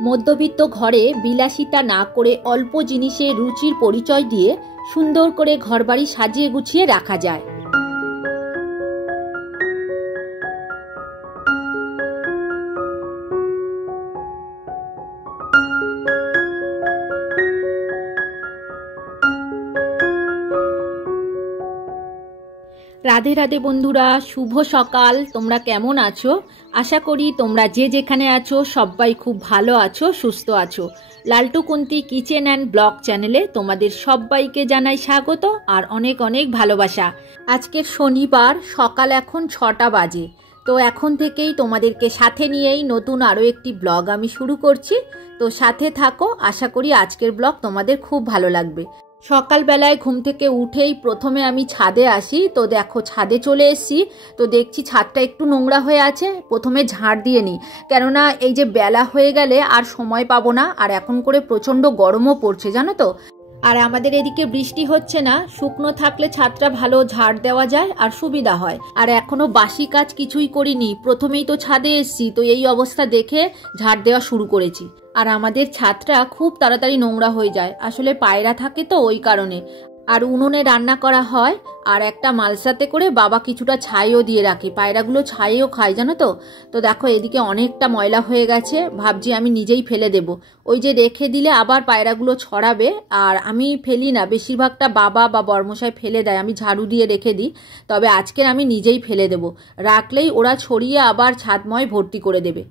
মধ্যবিত্ত ঘরে বিলাসিতা না করে অল্প জিনিসে রুচির পরিচয় দিয়ে সুন্দর করে ঘরবাড়ি সাজিয়ে গুছিয়ে রাখা যায়। রাধে রাধে বন্ধুরা, শুভ সকাল। তোমরা কেমন আছো? আশা করি তোমরা যে যেখানে আছো সবাই খুব ভালো আছো, সুস্থ আছো। লালটু কুন্তি কিচেন অ্যান্ড ব্লগ চ্যানেলে তোমাদের সবাইকে জানাই স্বাগত আর অনেক অনেক ভালোবাসা। আজকের শনিবার, সকাল এখন 6টা বাজে। তো এখন থেকেই তোমাদেরকে সাথে নিয়েই নতুন আরও একটি ব্লগ আমি শুরু করছি। তো সাথে থাকো, আশা করি আজকের ব্লগ তোমাদের খুব ভালো লাগবে। সকালবেলায় ঘুম থেকে উঠেই প্রথমে আমি ছাদে আসি। তো দেখো ছাদে চলে এসেছি, তো দেখছি ছাদটা একটু নোংরা হয়ে আছে। প্রথমে ঝাড় দিয়ে নিই, কেননা এই যে বেলা হয়ে গেলে আর সময় পাবো না। আর এখন করে প্রচণ্ড গরমও পড়ছে জানো তো। আর আমাদের এদিকে বৃষ্টি হচ্ছে না, শুকনো থাকলে ছাদটা ভালো ঝাড় দেওয়া যায় আর সুবিধা হয়। আর এখনো বাসি কাজ কিছুই করিনি, প্রথমেই তো ছাদে এসছি, তো এই অবস্থা দেখে ঝাড় দেওয়া শুরু করেছি। আর আমাদের ছাদটা খুব তাড়াতাড়ি নোংরা হয়ে যায়, আসলে পায়রা থাকে তো ওই কারণে। আর উনুনে রান্না করা হয়, আর একটা মালসাতে করে বাবা কিছুটা ছাইও দিয়ে রাখে, পায়রাগুলো ছাইও খায় জানো তো। তো দেখো এদিকে অনেকটা ময়লা হয়ে গেছে, ভাবছি আমি নিজেই ফেলে দেব। ওই যে রেখে দিলে আবার পায়রাগুলো ছড়াবে, আর আমি ফেলি না, বেশিরভাগটা বাবা বা বর্মশাই ফেলে দেয়, আমি ঝাড়ু দিয়ে রেখে দিই। তবে আজকের আমি নিজেই ফেলে দেব, রাখলেই ওরা ছড়িয়ে আবার ছাদময় ভর্তি করে দেবে।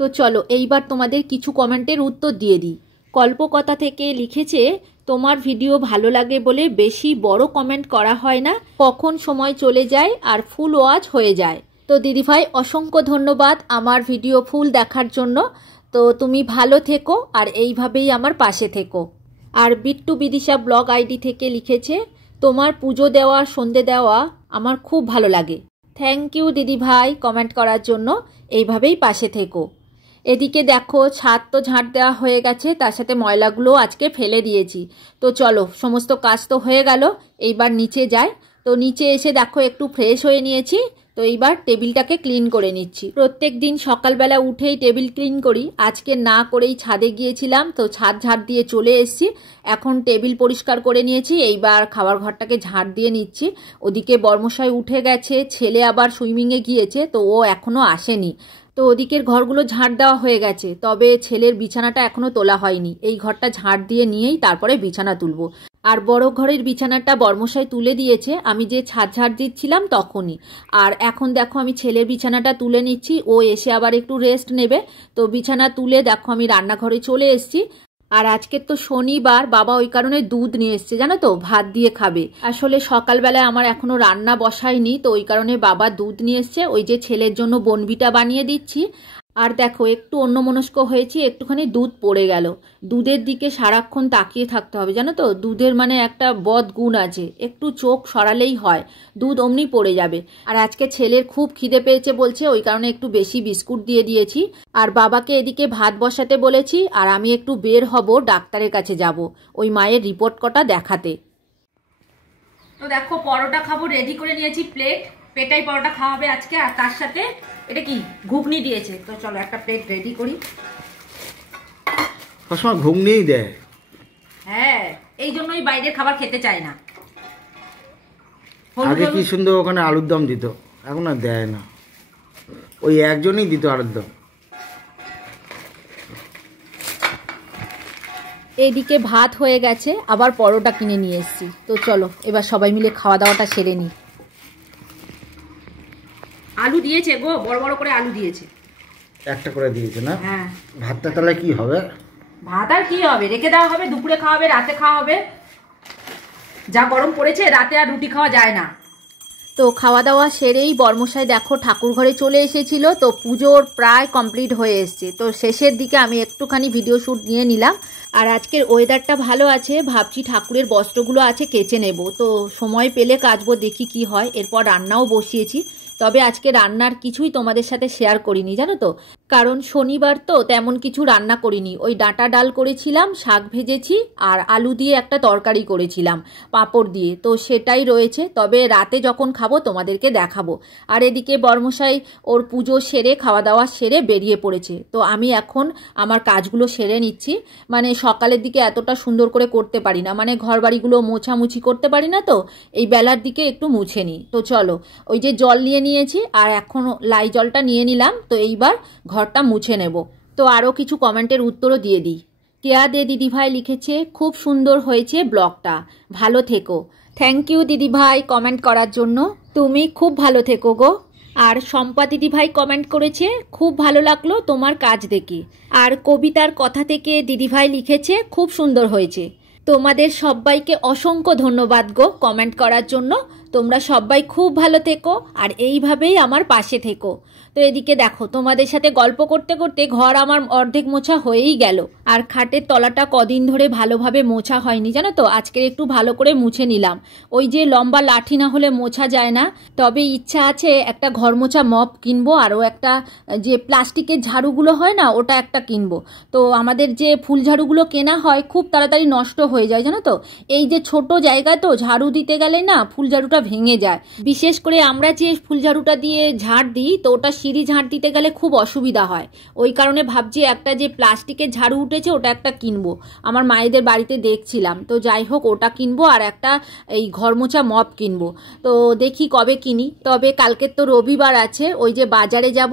তো চলো এইবার তোমাদের কিছু কমেন্টের উত্তর দিয়ে দিই। কল্পকথা থেকে লিখেছে, তোমার ভিডিও ভালো লাগে বলে বেশি বড় কমেন্ট করা হয় না, কখন সময় চলে যায় আর ফুল ওয়াচ হয়ে যায়। তো দিদিভাই অসংখ্য ধন্যবাদ আমার ভিডিও ফুল দেখার জন্য। তো তুমি ভালো থেকো আর এইভাবেই আমার পাশে থেকো। আর বিট্টু বিদিশা ব্লগ আইডি থেকে লিখেছে, তোমার পুজো দেওয়া সন্ধে দেওয়া আমার খুব ভালো লাগে। থ্যাংক ইউ দিদিভাই কমেন্ট করার জন্য, এইভাবেই পাশে থেকো। এদিকে দেখো ছাদ তো ঝাঁট দেওয়া হয়ে গেছে, তার সাথে ময়লাগুলো আজকে ফেলে দিয়েছি। তো চলো সমস্ত কাজ তো হয়ে গেল, এইবার নিচে যাই। তো নিচে এসে দেখো একটু ফ্রেশ হয়ে নিয়েছি। তো এইবার টেবিলটাকে ক্লিন করে নিচ্ছি। প্রত্যেক দিন সকালবেলা উঠেই টেবিল ক্লিন করি, আজকে না করেই ছাদে গিয়েছিলাম, তো ছাদ ঝাড় দিয়ে চলে এসেছি। এখন টেবিল পরিষ্কার করে নিয়েছি, এইবার খাবার ঘরটাকে ঝাড় দিয়ে নিচ্ছি। ওদিকে বর্মশাই উঠে গেছে, ছেলে আবার সুইমিংয়ে গিয়েছে, তো ও এখনও আসেনি। তো ওদিকের ঘরগুলো ঝাড় দেওয়া হয়ে গেছে, তবে ছেলের বিছানাটা এখনো তোলা হয়নি। এই ঘরটা ঝাড় দিয়ে নিয়েই তারপরে বিছানা তুলবো। আর বড় ঘরের বিছানাটা বর্মশাই তুলে দিয়েছে, আমি যে ছাদ ঝাড় দিচ্ছিলাম তখনই। আর এখন দেখো আমি ছেলের বিছানাটা তুলে নিচ্ছি, ও এসে আবার একটু রেস্ট নেবে। তো বিছানা তুলে দেখো আমি রান্নাঘরে চলে এসেছি। আর আজকের তো শনিবার, বাবা ওই কারণে দুধ নিয়ে এসছে জানো তো, ভাত দিয়ে খাবে। আসলে সকালবেলায় আমার এখনো রান্না বসায়নি, তো ওই কারণে বাবা দুধ নিয়ে এসছে, ওই যে ছেলের জন্য বনবিটা বানিয়ে দিচ্ছি। আর দেখো একটু অন্যমনস্ক হয়েছি, একটুখানি দুধ পড়ে গেল। দুধের দিকে সারাক্ষণ তাকিয়ে থাকতে হবে জানো তো, দুধের মানে একটা বদ গুণ আছে, একটু চোখ সরালেই হয়, দুধ অমনি পড়ে যাবে। আর আজকে ছেলের খুব খিদে পেয়েছে বলছে, ওই কারণে একটু বেশি বিস্কুট দিয়ে দিয়েছি। আর বাবাকে এদিকে ভাত বসাতে বলেছি, আর আমি একটু বের হব, ডাক্তারের কাছে যাব ওই মায়ের রিপোর্ট কটা দেখাতে। তো দেখো পরোটা খাবো, রেডি করে নিয়েছি প্লেট, পেটাই পরোটা খাওয়া হবে আজকে। আর তার সাথে এটা কি ঘুগনি দিয়েছে, তো চলো একটা প্লেট রেডি করি। সবসময় ঘুগনিই দেয়। হ্যাঁ, এই জন্যই বাইরের খাবার খেতে চায় না। আগে কি সুন্দর ওখানে আলুর দম দিত, এখন আর দেয় না। ওই একজনই দিত আলুর দম। এদিকে ভাত হয়ে গেছে, আবার পরোটা কিনে নিয়ে এসেছি। তো চলো এবার সবাই মিলে খাওয়া দাওয়াটা সেরে নিই। আলু দিয়েছে গো, বড় বড় করে আলু দিয়েছে। একটা করে দিয়েছে না? হ্যাঁ। ভাতটা তাহলে কি হবে? ভাত আর কি হবে, রেখে দেওয়া হবে, দুপুরে খাওয়া হবে, রাতে খাওয়া হবে। যা গরম পড়েছে, রাতে আর রুটি খাওয়া যায় না। তো খাওয়া দাওয়া সেরেই বর্মশাই দেখো ঠাকুর ঘরে চলে এসেছিল, তো পুজোর প্রায় কমপ্লিট হয়ে এসছে। তো শেষের দিকে আমি একটুখানি ভিডিও শ্যুট নিয়ে নিলাম। আর আজকের ওয়েদারটা ভালো আছে, ভাবছি ঠাকুরের বস্ত্রগুলো আছে কেচে নেব, তো সময় পেলে কাচবো, দেখি কি হয়। এরপর রান্নাও বসিয়েছি, তবে আজকে রান্নার কিছুই তোমাদের সাথে শেয়ার করিনি জানো তো। কারণ শনিবার তো তেমন কিছু রান্না করিনি, ওই ডাঁটা ডাল করেছিলাম, শাক ভেজেছি আর আলু দিয়ে একটা তরকারি করেছিলাম পাঁপড় দিয়ে, তো সেটাই রয়েছে। তবে রাতে যখন খাবো তোমাদেরকে দেখাবো। আর এদিকে বর্মশাই ওর পুজো সেরে খাওয়া দাওয়া সেরে বেরিয়ে পড়েছে, তো আমি এখন আমার কাজগুলো সেরে নিচ্ছি। মানে সকালের দিকে এতটা সুন্দর করে করতে পারি না, মানে ঘর বাড়িগুলো মোছামুছি করতে পারি না, তো এই বেলার দিকে একটু মুছে নিই। তো চলো, ওই যে জল নিয়ে নিয়েছি আর এখন লাই জলটা নিয়ে নিলাম, তো এইবার ঘরটা মুছে নেব। তো আরও কিছু কমেন্টের উত্তরও দিয়ে দিই। কেয়া দে দিদিভাই লিখেছে, খুব সুন্দর হয়েছে ব্লগটা, ভালো থেকো। থ্যাংক ইউ দিদিভাই কমেন্ট করার জন্য, তুমি খুব ভালো থেকো গো। আর শম্পা দিদিভাই কমেন্ট করেছে, খুব ভালো লাগলো তোমার কাজ দেখে। আর কবিতার কথা থেকে দিদিভাই লিখেছে, খুব সুন্দর হয়েছে। তোমাদের সবাইকে অসংখ্য ধন্যবাদ গো কমেন্ট করার জন্য। তোমরা সবাই খুব ভালো থেকো আর এইভাবেই আমার পাশে থেকো। তো এদিকে দেখো, তোমাদের সাথে গল্প করতে করতে ঘর আমার অর্ধেক মোছা হয়েই গেল। আর খাটের তলাটা কদিন ধরে ভালোভাবে মোছা হয়নি জানো তো, আজকে একটু ভালো করে মুছে নিলাম। ওই যে লম্বা লাঠি না হলে মোছা যায় না। তবে ইচ্ছা আছে একটা ঘর মোছা মপ কিনবো, আরও একটা যে প্লাস্টিকের ঝাড়ুগুলো হয় না, ওটা একটা কিনবো। তো আমাদের যে ফুল ঝাড়ুগুলো কেনা হয় খুব তাড়াতাড়ি নষ্ট হয়ে যায় জানো তো। এই যে ছোট জায়গা তো, ঝাড়ু দিতে গেলে না ফুল ঝাড়ুটা ভেঙে যায়। বিশেষ করে আমরা যে ফুল ঝাড়ুটা দিয়ে ঝাড় দিই, তো ওটা সিঁড়ি ঝাড় দিতে গেলে খুব অসুবিধা হয়। ওই কারণে ভাবছি একটা যে প্লাস্টিকের ঝাড়ু উঠেছে ওটা একটা কিনবো, আমার মায়েদের বাড়িতে দেখছিলাম। তো যাই হোক, ওটা কিনবো আর একটা এই ঘর মোছা মপ কিনবো। তো দেখি কবে কিনি। তবে কালকের তো রবিবার আছে, ওই যে বাজারে যাব।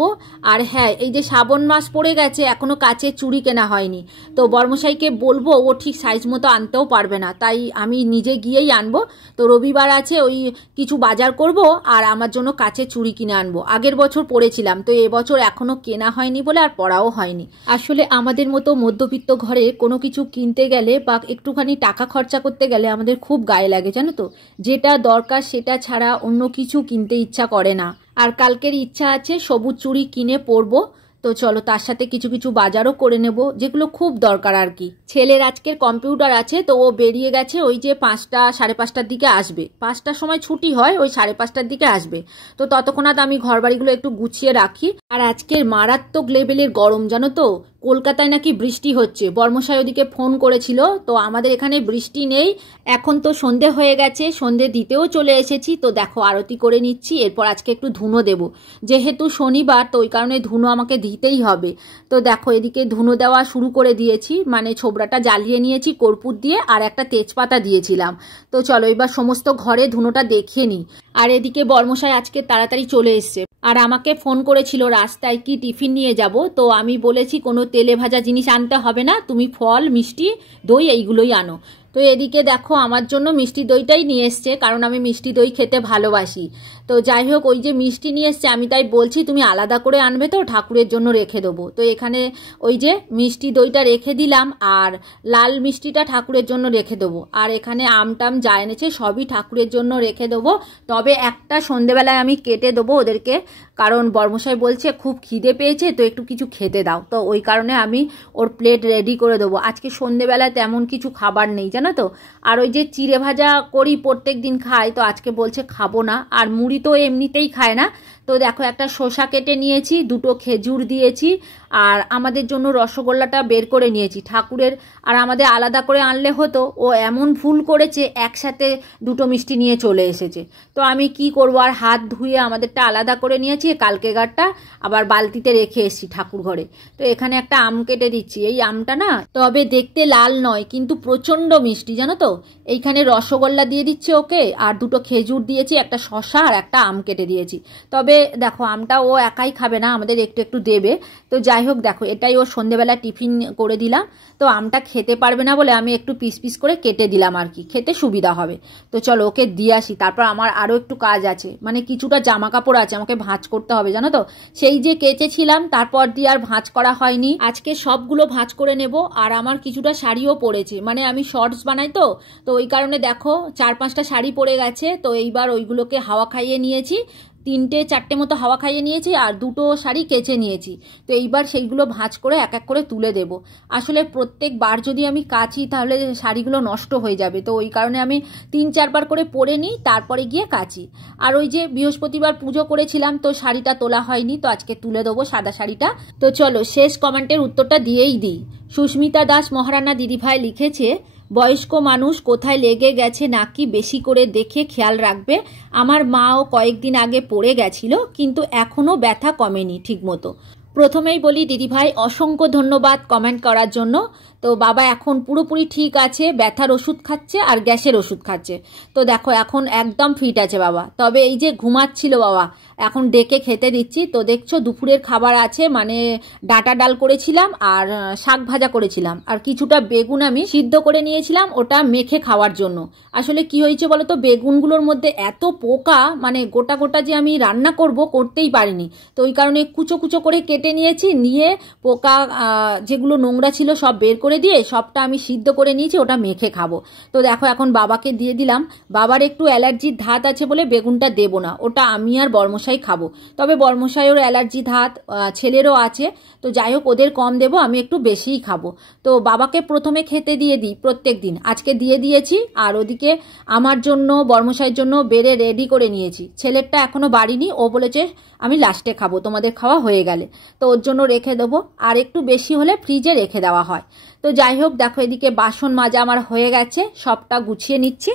আর হ্যাঁ, এই যে শ্রাবণ মাস পড়ে গেছে, এখনো কাচের চুড়ি কেনা হয়নি। তো বর্মশাইকে বলবো, ও ঠিক সাইজ মতো আনতেও পারবে না, তাই আমি নিজে গিয়েই আনবো। তো রবিবার আছে, ওই কিছু বাজার করব আর আমার জন্য কাচের চুড়ি কিনে আনবো। আগের বছর পরেছিলাম, তো এবছর এখনো কেনা হয়নি বলে আর পরাও হয়নি। আসলে আমাদের মতো মধ্যবিত্ত ঘরে কোনো কিছু কিনতে গেলে বা একটুখানি টাকা খরচা করতে গেলে আমাদের খুব গায়ে লাগে জানো তো। যেটা দরকার সেটা ছাড়া অন্য কিছু কিনতে ইচ্ছা করে না। আর কালকের ইচ্ছা আছে সবুজ চুড়ি কিনে পরবো। তো চলো, তার সাথে কিছু কিছু বাজারও করে নেব, যেগুলো খুব দরকার আর কি। ছেলের আজকের কম্পিউটার আছে, তো ও বেরিয়ে গেছে, ওই যে 5টা সাড়ে 5টার দিকে আসবে। 5টার সময় ছুটি হয়, ওই সাড়ে 5টার দিকে আসবে। তো ততক্ষণাৎ আমি ঘর বাড়িগুলো একটু গুছিয়ে রাখি। আর আজকের মারাত্মক লেভেলের গরম জানো তো, কলকাতায় নাকি বৃষ্টি হচ্ছে। বর্মশাই ওদিকে ফোন করেছিল, তো আমাদের এখানে বৃষ্টি নেই। এখন তো সন্ধে হয়ে গেছে, সন্ধে দিতেও চলে এসেছি। তো দেখো, আরতি করে নিচ্ছি, এরপর আজকে একটু ধুনো দেব। যেহেতু শনিবার, তো ওই কারণে ধুনো আমাকে দিতেই হবে। তো দেখো, এদিকে ধুনো দেওয়া শুরু করে দিয়েছি, মানে ছোবড়াটা জ্বালিয়ে নিয়েছি কর্পূর দিয়ে, আর একটা তেজপাতা দিয়েছিলাম। তো চলো এবার সমস্ত ঘরে ধুনোটা দেখিয়ে নিই। আর এদিকে বর্মশাই আজকে তাড়াতাড়ি চলে এসছে, আর আমাকে ফোন করেছিল রাস্তায় কি টিফিন নিয়ে যাব। তো আমি বলেছি কোনো তেলে ভাজা জিনিস আনতে হবে না, তুমি ফল মিষ্টি দই এইগুলোই আনো। তো এদিকে দেখো, আমার জন্য মিষ্টি দইটাই নিয়ে এসছে, কারণ আমি মিষ্টি দই খেতে ভালোবাসি। তো যাই হোক, ওই যে মিষ্টি নিয়ে এসছে, আমি তাই বলছি তুমি আলাদা করে আনবে তো, ঠাকুরের জন্য রেখে দেবো। তো এখানে ওই যে মিষ্টি দইটা রেখে দিলাম, আর লাল মিষ্টিটা ঠাকুরের জন্য রেখে দেবো। আর এখানে আমটাম যা এনেছে সবই ঠাকুরের জন্য রেখে দেবো। তবে একটা সন্ধেবেলায় আমি কেটে দেবো ওদেরকে, কারণ বর্মশাই বলছে খুব খিদে পেয়েছে, তো একটু কিছু খেতে দাও। তো ওই কারণে আমি ওর প্লেট রেডি করে দেবো। আজকে সন্ধেবেলায় তেমন কিছু খাবার নেই জানো তো। আর ওই যে চিড়ে ভাজা করি প্রত্যেক দিন খাই, তো আজকে বলছে খাবো না। আর মুড়ি তো এমনিতেই খায় না। তো দেখো, একটা শসা কেটে নিয়েছি, 2টো খেজুর দিয়েছি, আর আমাদের জন্য রসগোল্লাটা বের করে নিয়েছি ঠাকুরের। আর আমাদের আলাদা করে আনলে হতো, ও এমন ভুল করেছে, একসাথে 2টো মিষ্টি নিয়ে চলে এসেছে। তো আমি কি করবো, আর হাত ধুয়ে আমাদেরটা আলাদা করে নিয়েছি, কালকেগারটা আবার বালতিতে রেখে এসেছি ঠাকুর ঘরে। তো এখানে একটা আম কেটে দিচ্ছি। এই আমটা না তবে দেখতে লাল নয়, কিন্তু প্রচণ্ড মিষ্টি জানো তো। এইখানে রসগোল্লা দিয়ে দিচ্ছে ওকে, আর 2টো খেজুর দিয়েছি, একটা শসা আর একটা আম কেটে দিয়েছি। তবে দেখো, আমটা ও একাই খাবে না, আমাদের একটু একটু দেবে। তো যাই হোক, দেখো এটাই ওর সন্ধেবেলা টিফিন করে দিলাম। তো আমটা খেতে পারবে না বলে আমি একটু পিস পিস করে কেটে দিলাম, আর কি খেতে সুবিধা হবে। তো চলো ওকে দিয়ে আসি, তারপর আমার আরও একটু কাজ আছে, মানে কিছুটা জামা কাপড় আছে আমাকে ভাঁজ করতে হবে জানো তো। সেই যে কেচেছিলাম, তারপর দিয়ে আর ভাঁজ করা হয়নি। আজকে সবগুলো ভাঁজ করে নেব। আর আমার কিছুটা শাড়িও পড়েছে, মানে আমি শর্টস বানাই তো ওই কারণে দেখো 4-5টা শাড়ি পরে গেছে। তো এইবার ওইগুলোকে হাওয়া খাইয়ে নিয়েছি। 3-4টে মতো হাওয়া খাইয়ে নিয়েছি আর 2টো শাড়ি কেচে নিয়েছি। তো এইবার সেইগুলো ভাঁজ করে এক এক করে তুলে দেব। আসলে প্রত্যেকবার যদি আমি কাচি তাহলে শাড়িগুলো নষ্ট হয়ে যাবে, তো ওই কারণে আমি 3-4 বার করে পরে নিই, তারপরে গিয়ে কাচি। আর ওই যে বৃহস্পতিবার পুজো করেছিলাম, তো শাড়িটা তোলা হয়নি, তো আজকে তুলে দেবো সাদা শাড়িটা। তো চলো শেষ কমেন্টের উত্তরটা দিয়েই দিই। সুস্মিতা দাস মহারানা দিদিভাই লিখেছে, বয়স্ক মানুষ কোথায় লেগে গেছে নাকি বেশি করে দেখে খেয়াল রাখবে। আমার মাও কয়েকদিন আগে পড়ে গেছিল, কিন্তু এখনও ব্যথা কমেনি ঠিক মতো। প্রথমেই বলি দিদিভাই অসংখ্য ধন্যবাদ কমেন্ট করার জন্য। তো বাবা এখন পুরোপুরি ঠিক আছে, ব্যথার ওষুধ খাচ্ছে আর গ্যাসের ওষুধ খাচ্ছে। তো দেখো এখন একদম ফিট আছে বাবা। তবে এই যে ঘুমাচ্ছিল বাবা, এখন ডেকে খেতে দিচ্ছি। তো দেখছো দুপুরের খাবার আছে, মানে ডাঁটা ডাল করেছিলাম আর শাক ভাজা করেছিলাম, আর কিছুটা বেগুন আমি সিদ্ধ করে নিয়েছিলাম ওটা মেখে খাওয়ার জন্য। আসলে কি হয়েছে বলো তো, বেগুনগুলোর মধ্যে এত পোকা, মানে গোটা গোটা যে আমি রান্না করতেই পারিনি। তো ওই কারণে কুচো কুচো করে কেটে নিয়েছি, নিয়ে পোকা যেগুলো নোংরা ছিল সব বের করে দিয়ে সবটা আমি সিদ্ধ করে নিয়েছি, ওটা মেখে খাবো। তো দেখো এখন বাবাকে দিয়ে দিলাম। বাবার একটু অ্যালার্জির ধাত আছে বলে বেগুনটা দেবো না, ওটা আমি আর বর্মশাই খাবো। তবে বর্মশাইয়েরও অ্যালার্জি ধাত, ছেলেরও আছে। তো যাই হোক ওদের কম দেবো, আমি একটু বেশিই খাবো। তো বাবাকে প্রথমে খেতে দিয়ে দিই প্রত্যেক দিন, আজকে দিয়ে দিয়েছি। আর ওদিকে আমার জন্য বর্মশাইয়ের জন্য বেড়ে রেডি করে নিয়েছি। ছেলেরটা এখনো বাড়িনি, ও বলেছে আমি লাস্টে খাবো, তোমাদের খাওয়া হয়ে গেলে। তো ওর জন্য রেখে দেবো, আর একটু বেশি হলে ফ্রিজে রেখে দেওয়া হয়। তো যাই হোক দেখো এদিকে বাসন মাজা আমার হয়ে গেছে, সবটা গুছিয়ে নিচ্ছি।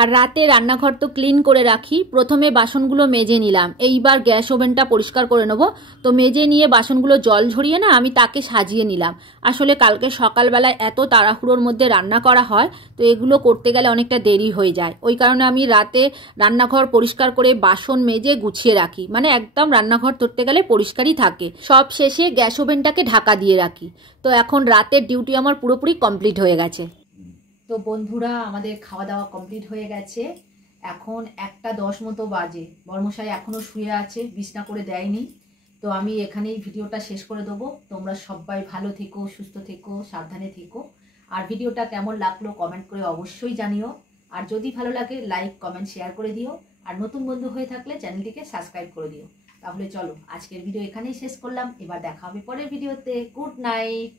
আর রাতে রান্নাঘর তো ক্লিন করে রাখি, প্রথমে বাসনগুলো মেজে নিলাম। এইবার গ্যাস ওভেনটা পরিষ্কার করে নেবো। তো মেজে নিয়ে বাসনগুলো জল ঝরিয়ে না আমি তাকে সাজিয়ে নিলাম। আসলে কালকে সকালবেলায় এত তাড়াহুড়োর মধ্যে রান্না করা হয়, তো এগুলো করতে গেলে অনেকটা দেরি হয়ে যায়। ওই কারণে আমি রাতে রান্নাঘর পরিষ্কার করে বাসন মেজে গুছিয়ে রাখি, মানে একদম রান্নাঘর ধরতে গেলে পরিষ্কারই থাকে। সব শেষে গ্যাস ওভেনটাকে ঢাকা দিয়ে রাখি। তো এখন রাতের ডিউটি আমার পুরোপুরি কমপ্লিট হয়ে গেছে। তো বন্ধুরা আমাদের খাওয়া দাওয়া কমপ্লিট হয়ে গেছে। এখন 1:10 মতো বাজে। বর্মশাই এখনো শুয়ে আছে, বিছনা করে দেয়নি। তো আমি এখানেই ভিডিওটা শেষ করে দেবো। তোমরা সবাই ভালো থেকো, সুস্থ থেকো, সাবধানে থেকো। আর ভিডিওটা কেমন লাগলো কমেন্ট করে অবশ্যই জানিও। আর যদি ভালো লাগে লাইক কমেন্ট শেয়ার করে দিও। আর নতুন বন্ধু হয়ে থাকলে চ্যানেলটিকে সাবস্ক্রাইব করে দিও। তাহলে চলো আজকের ভিডিও এখানেই শেষ করলাম, এবার দেখা হবে পরের ভিডিওতে। Good night.